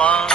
long.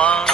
mom.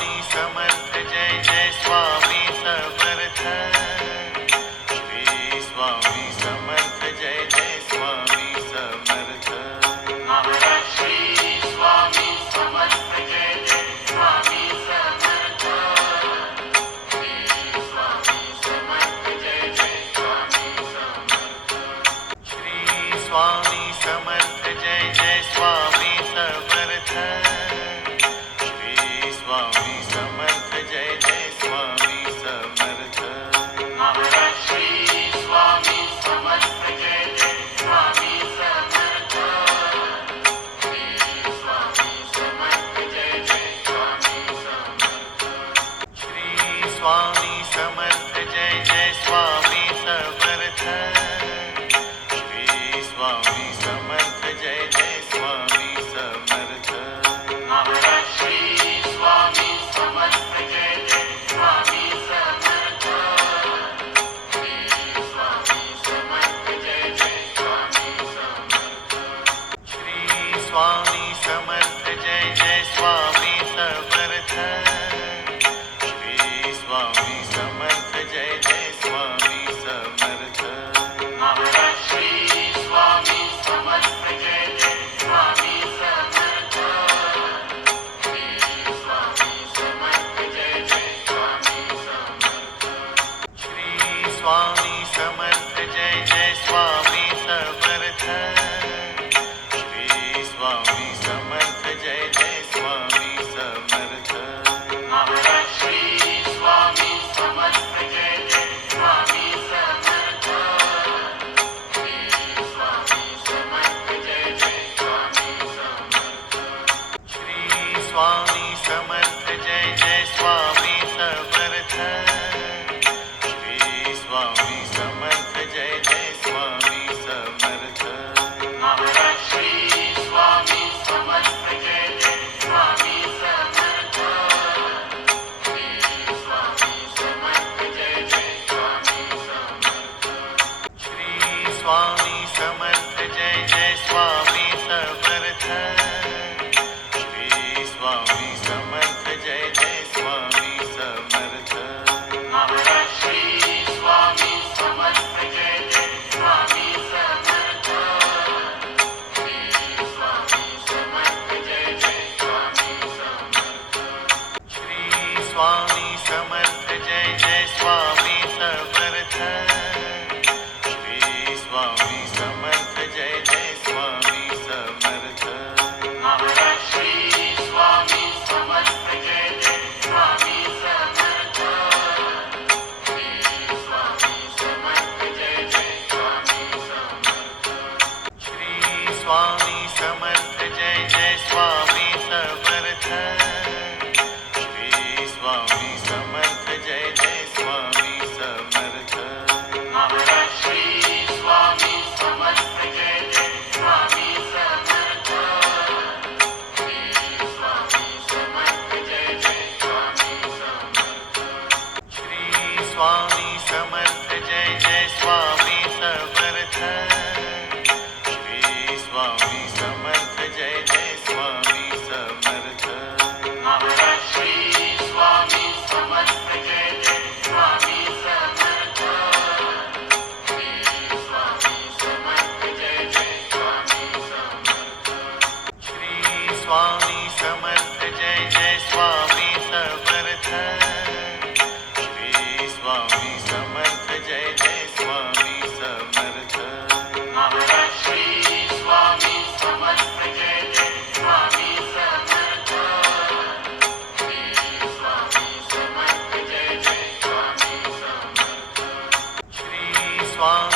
双。श्री